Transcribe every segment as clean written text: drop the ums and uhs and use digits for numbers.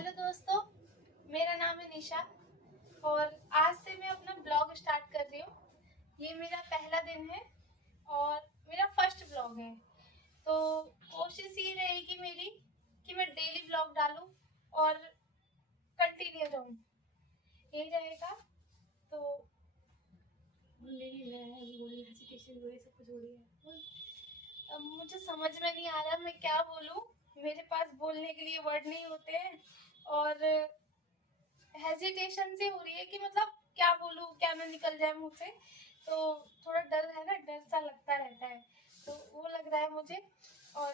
Hello दोस्तों, मेरा नाम है निशा और आज से मैं अपना ब्लॉग स्टार्ट कर रही हूँ। ये मेरा पहला दिन है और मेरा फर्स्ट ब्लॉग है। तो कोशिश ये रहेगी मेरी कि मैं डेली ब्लॉग डालूं और कंटिन्यू रहूं, यही रहेगा। तो अब मुझे समझ में नहीं आ रहा मैं क्या बोलूं। मेरे पास बोलने के लिए वर्ड नहीं होते हैं और हेजिटेशन से हो रही है कि मतलब क्या बोलूं, क्या ना निकल जाए मुंह से। तो थोड़ा डर है ना, डर सा लगता रहता है, तो वो लग रहा है मुझे। और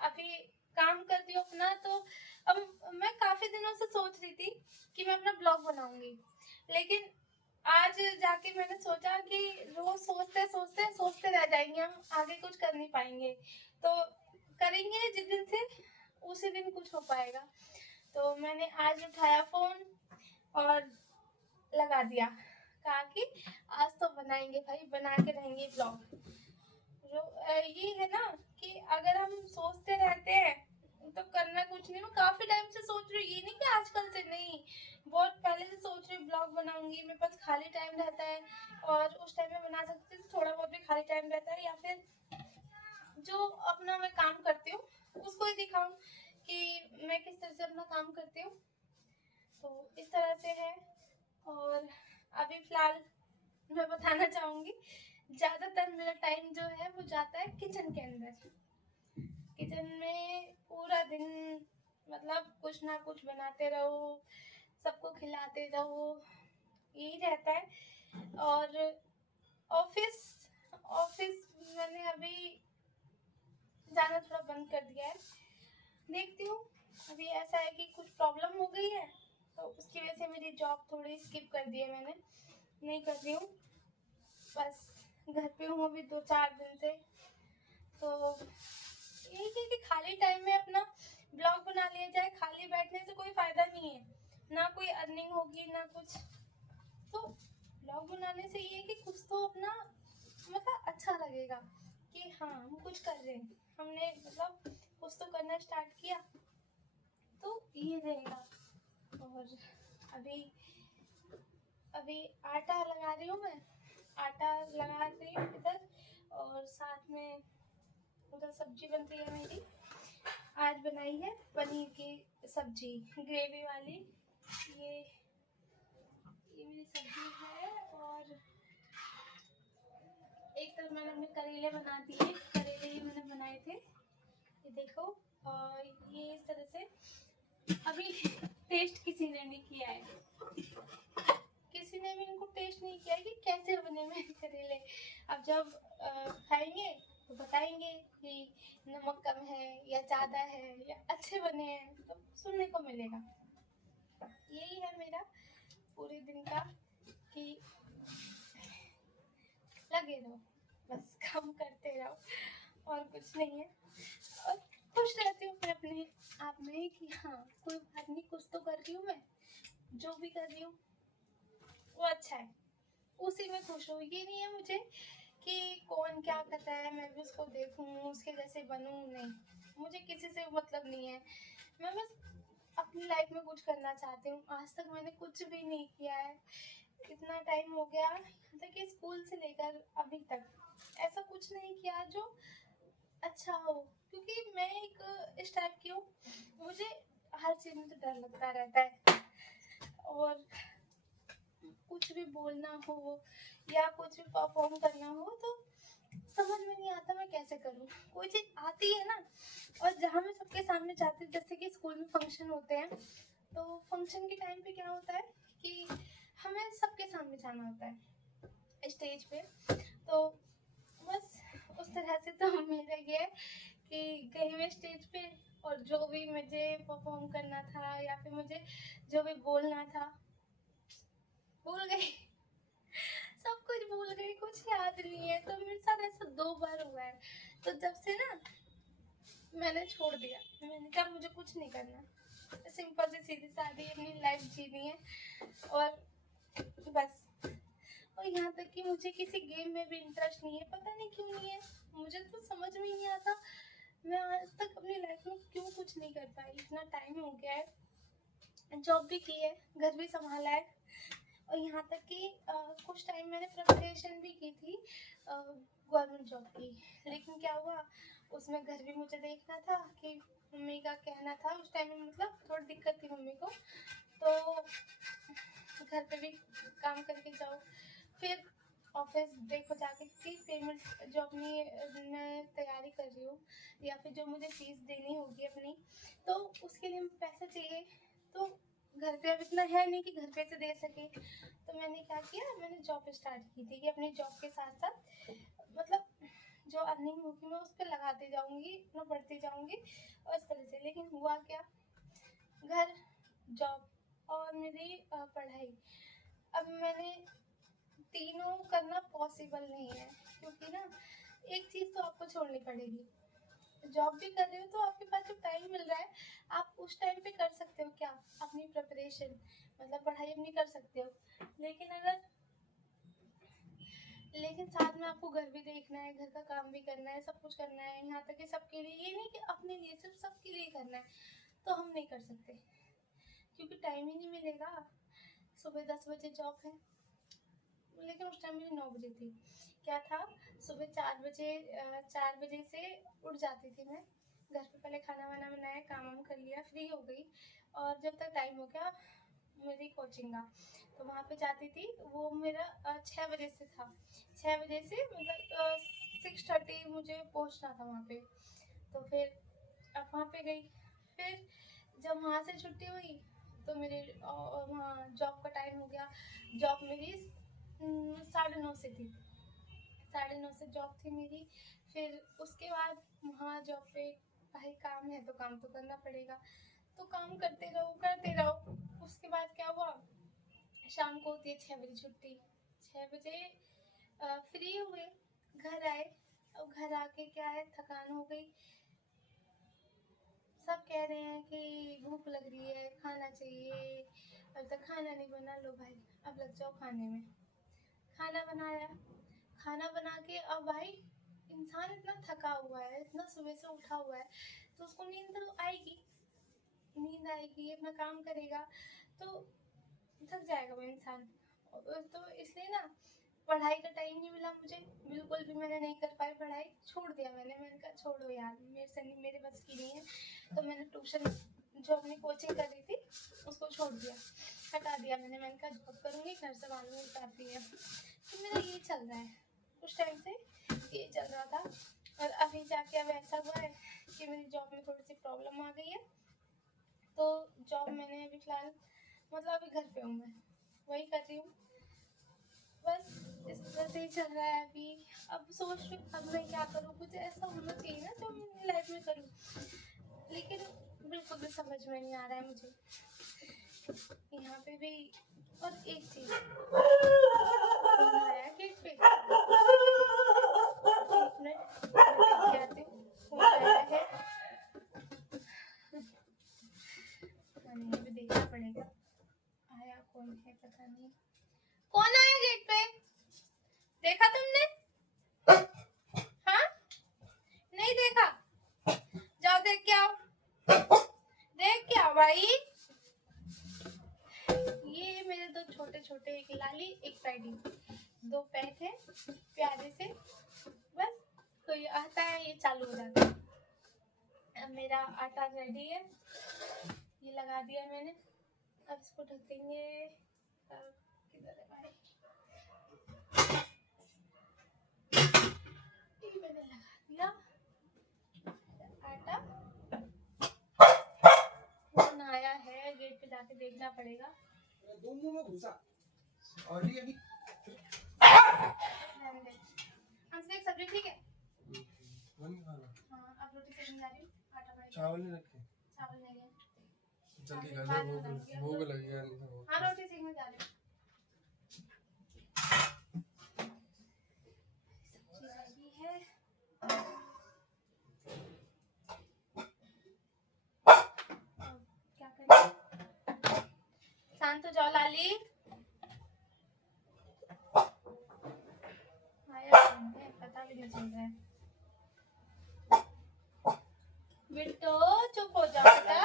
अभी काम करती हूँ अपना। तो अब मैं काफी दिनों से सोच रही थी कि मैं अपना ब्लॉग बनाऊंगी, लेकिन आज जाके मैंने सोचा कि रोज सोचते सोचते सोचते रह जाएंगे, हम आगे कुछ कर नहीं पाएंगे। तो करेंगे जिस दिन से उसी दिन कुछ हो पाएगा। तो मैंने आज उठाया फोन और लगा दिया, कहा कि आज तो बनाएंगे भाई, बना के रहेंगे ब्लॉग। ये है ना कि अगर हम सोचते रहते हैं तो करना कुछ नहीं। मैं काफी टाइम से सोच रही हूँ, ये नहीं कि आजकल से, नहीं, बहुत पहले से सोच रही हूँ ब्लॉग बनाऊंगी। मेरे पास खाली टाइम रहता है और उस टाइम में बना सकती हूँ, थोड़ा बहुत भी खाली टाइम रहता है, या फिर जो अपना मैं काम करती हूँ उसको ही दिखाऊं कि मैं किस तरह से अपना काम करती हूँ। तो इस तरह से है। और अभी फिलहाल मैं बताना चाहूंगी, ज्यादातर मेरा टाइम जो है वो जाता है किचन के अंदर। किचन में पूरा दिन मतलब कुछ ना कुछ बनाते रहो, सबको खिलाते रहो, यही रहता है। और ऑफिस ऑफिस मैंने अभी जाना थोड़ा बंद कर दिया है। देखती हूँ, अभी ऐसा है कि कुछ प्रॉब्लम हो गई है तो उसकी वजह से मेरी जॉब थोड़ी स्किप कर दी है मैंने, नहीं कर रही हूँ। बस घर पे हूँ अभी 2-4 दिन से। तो यही है कि खाली टाइम में अपना ब्लॉग बना लिया जाए। खाली बैठने से कोई फायदा नहीं है, ना कोई अर्निंग होगी ना कुछ। तो ब्लॉग बनाने से ये है कि कुछ तो अपना मतलब अच्छा लगेगा कि हाँ हम कुछ कर रहे हैं, हमने मतलब कुछ तो करना स्टार्ट किया। तो ये रहेगा। और अभी अभी आटा लगा रही हूँ मैं, आटा लगा रही हूँ इधर, और साथ में उधर सब्जी बन रही है मेरी। आज बनाई है पनीर की सब्जी, ग्रेवी वाली। ये ये मेरी सब्जी है। और एक तरफ मैंने अपने करेले बना दिए, करेले ही मैंने बनाए थे, ये देखो। और ये इस तरह से अभी टेस्ट किसी ने नहीं किया है, किसी ने भी इनको टेस्ट नहीं किया कि कैसे बने मेरे करेले। अब जब खाएंगे तो बताएंगे कि नमक कम है या ज्यादा है या अच्छे बने हैं, तो सुनने को मिलेगा। यही है मेरा पूरे दिन का कि लगे रहो, बस काम करते रहो और कुछ नहीं है। और खुश रहती हूँ मैं अपने आप में कि हाँ कोई बात नहीं, कुछ तो कर रही हूँ मैं, जो भी कर रही हूँ वो अच्छा है, उसी में खुश हूँ। ये नहीं है मुझे कि कौन क्या करता है मैं भी उसको देखूं, उसके जैसे बनूं, नहीं, मुझे किसी से मतलब नहीं है। मैं बस अपनी लाइफ में कुछ करना चाहती हूँ। आज तक मैंने कुछ भी नहीं किया है, इतना टाइम हो गया, यहाँ तक कि स्कूल से लेकर अभी तक ऐसा कुछ नहीं किया जो अच्छा हो। क्योंकि मैं एक इस टाइप की हूँ, मुझे हर चीज में तो डर लगता रहता है। और कुछ भी बोलना हो या कुछ भी परफॉर्म करना हो तो समझ में नहीं आता मैं कैसे करूँ। कोई चीज आती है ना, और जहाँ मैं सबके सामने जाती हूँ, जैसे कि स्कूल में फंक्शन होते हैं, तो फंक्शन के टाइम पे क्या होता है कि हमें सबके सामने जाना होता है स्टेज पे। तो बस उस तरह से तो मेरा ये है कि गई मैं स्टेज पे और जो भी मुझे परफॉर्म करना था या फिर मुझे जो भी बोलना था भूल गई, सब कुछ भूल गई, कुछ याद नहीं है। तो मेरे साथ ऐसा 2 बार हुआ है। तो जब से ना मैंने छोड़ दिया, मैंने कहा मुझे कुछ नहीं करना, सिंपल सी सीधी सादी अपनी लाइफ जीनी है और बस। और यहाँ तक कि मुझे किसी गेम में भी इंटरेस्ट नहीं है, पता नहीं क्यों नहीं है, मुझे तो समझ में ही नहीं आता मैं आज तक अपनी लाइफ में क्यों कुछ नहीं कर पाई। इतना टाइम हो गया है जॉब भी की है, घर भी संभाला है, और यहाँ तक कि कुछ टाइम मैंने प्रिपरेशन भी की थी गवर्नमेंट जॉब की। लेकिन क्या हुआ, उसमें घर भी मुझे देखना था कि मम्मी का कहना था उस टाइम में, मतलब थोड़ी दिक्कत थी मम्मी को, तो घर पे भी काम करके जाओ, फिर ऑफिस देखो जाके कि पेमेंट जो अपनी मैं तैयारी कर रही हूँ या फिर जो मुझे फीस देनी होगी अपनी, तो उसके लिए पैसे चाहिए। तो घर पे अब इतना है नहीं कि घर पे से दे सके, तो मैंने क्या किया, मैंने जॉब स्टार्ट की थी कि अपनी जॉब के साथ साथ मतलब जो अर्निंग होगी मैं उस पर लगाती जाऊंगी, मैं बढ़ती जाऊंगी, और इस तरह से। लेकिन हुआ क्या, घर, जॉब और मेरी पढ़ाई, अब मैंने तीनों करना पॉसिबल नहीं है, क्योंकि ना एक चीज़ तो आपको छोड़नी पड़ेगी। जॉब भी कर रहे हो तो आपके पास जो टाइम मिल रहा है, आप उस टाइम पे कर सकते हो क्या, अपनी प्रिपरेशन, मतलब पढ़ाई अपनी कर सकते हो। लेकिन साथ में आपको घर भी देखना है, घर का काम भी करना है, सब कुछ करना है, यहाँ तक कि सबके लिए, ये नहीं कि अपने लिए, सिर्फ सबके लिए करना है, तो हम नहीं कर सकते क्योंकि टाइम ही नहीं मिलेगा। सुबह 10 बजे जॉब है, लेकिन उस टाइम मेरी 9 बजे थी। क्या था, सुबह 4 बजे, 4 बजे से उठ जाती थी मैं, घर पे पहले खाना वाना बनाया, काम वाम कर लिया, फ्री हो गई, और जब तक टाइम हो गया मेरी कोचिंग का, तो वहाँ पे जाती थी। वो मेरा 6 बजे से था, 6 बजे से मतलब 6:30 मुझे पहुँचना था वहाँ पे। तो फिर अब वहाँ पे गई, फिर जब वहाँ से छुट्टी हुई तो मेरे वहाँ जॉब का टाइम हो गया। जॉब मेरी 9:30 से थी, 9:30 से जॉब थी मेरी। फिर उसके बाद वहाँ जॉब पे भाई काम है तो काम तो करना पड़ेगा, तो काम करते रहो करते रहो। उसके बाद क्या हुआ, शाम को होती है 6 बजे छुट्टी, 6 बजे फ्री हुए, घर आए। अब घर आके क्या है, थकान हो गई, सब कह रहे हैं कि भूख लग रही है, खाना चाहिए, अब तक खाना नहीं बना, लो भाई अब लग जाओ खाने में। खाना बनाया, खाना बना के अब भाई इंसान इतना थका हुआ है, इतना सुबह से उठा हुआ है, तो उसको नींद तो आएगी, नींद आएगी, अपना काम करेगा तो थक जाएगा वो इंसान। तो इसलिए ना पढ़ाई का टाइम नहीं मिला मुझे, बिल्कुल भी मैंने नहीं कर पाई पढ़ाई, छोड़ दिया मैंने कहा छोड़ो यार, मेरे से नहीं, मेरे बस की नहीं है। तो मैंने ट्यूशन जो अपनी कोचिंग कर रही थी उसको छोड़ दिया, हटा दिया मैंने कहा जॉब करूँगी, घर संभालूंगी, काफ़ी है। तो मेरा ये चल रहा है, उस टाइम से ये चल रहा था, और अभी जाके अब ऐसा हुआ है कि मेरी जॉब में थोड़ी सी प्रॉब्लम आ गई है। तो जॉब मैंने अभी फ़िलहाल, मतलब अभी घर पे हूँ मैं, वही कर रही हूँ, बस इस तरह से ही चल रहा है अभी। अब सोच रही हूँ अब मैं क्या करूँ, कुछ ऐसा होना चाहिए ना जो मैं अपनी लाइफ में करूँ, लेकिन बिल्कुल भी समझ में नहीं आ रहा है मुझे यहाँ पे भी। और एक चीज़, फोन आया है गेट पे, 1 मिनट मैं देख के आती हूँ, फोन आया है, पता नहीं, अभी देखना पड़ेगा आया कौन है, पता नहीं कौन आया गेट पे, देखा तुमने? हाँ, नहीं देखा, जाओ देख के आओ, देख के आओ भाई। ये मेरे दो छोटे छोटे, एक लाली एक पैडी, 2 पेट हैं प्यारे से, बस कोई आता है ये चालू हो जाता है। अब मेरा आटा रेडी है, ये लगा दिया मैंने, अब इसको ढक देंगे। किधर है भाई, ये मैंने लगा दिया आटा। कौन आया है गेट पे, जाके देखना पड़ेगा। एक सब्जी ठीक है, हाँ आप रोटी सेकने जा रही हूँ, आटा पड़ेगा, चावल नहीं रखे, चावल नहीं है, जल्दी खा ले, भूख लगी है, हाँ रोटी सेकने जा रही हूँ। सब्जी रेडी है, क्या करें, शांत हो जाओ लाली, आया पता भी नहीं चल रहा है, बिट्टो चुप हो जाओ बेटा,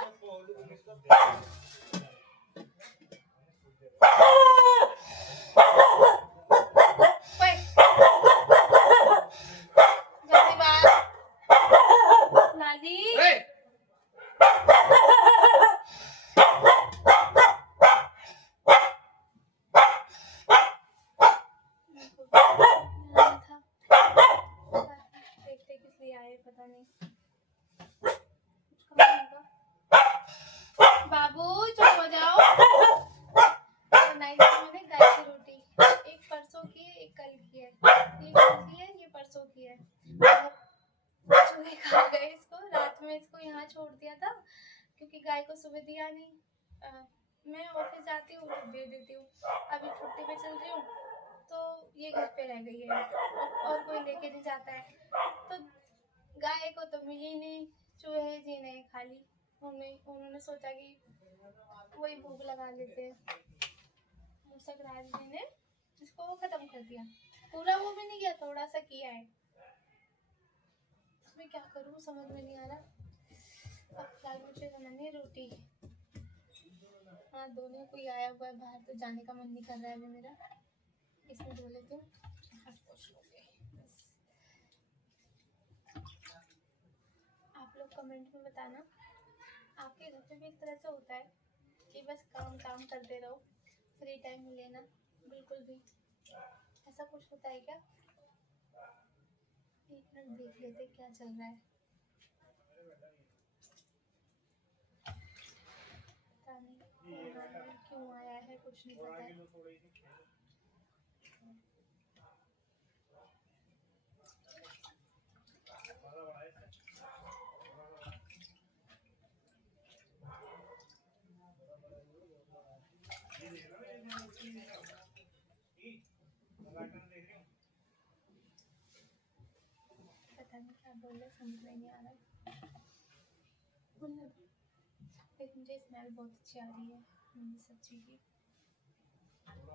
मैं इसको यहाँ छोड़ दिया था क्योंकि गाय को सुबह दिया नहीं। मैं ऑफिस जाती हूँ तो दे देती हूँ। अभी छुट्टी पे चल रही हूँ तो ये घर पे रह गई है और कोई लेके नहीं जाता है। तो गाय को तो मिली नहीं, चूहे जी ने खा ली। उन्होंने सोचा कि वही भूख लगा लेते हैं। मूसक राज जी ने इसको वो खत्म कर दिया। पूरा वो भी नहीं किया, थोड़ा सा किया है। मैं क्या करूँ समझ में नहीं आ रहा। अब फिलहाल मुझे बनानी है रोटी। हाँ, दोनों कोई आया हुआ है बाहर तो जाने का मन नहीं कर रहा है अभी मेरा। इसमें धो लेती हूँ, हाथ पोंछ लूँगी बस। आप लोग कमेंट में बताना आपके घर पे भी इस तरह से होता है कि बस काम काम करते रहो, फ्री टाइम मिले ना? बिल्कुल भी ऐसा कुछ होता है क्या? एक मिनट देख लेते क्या चल रहा है। पता नहीं क्यों आया है, कुछ नहीं पता है। पता नहीं क्या बोल रहे, समझ में नहीं आ रहा। मुझे स्मेल बहुत अच्छी आ रही है सब्जी की।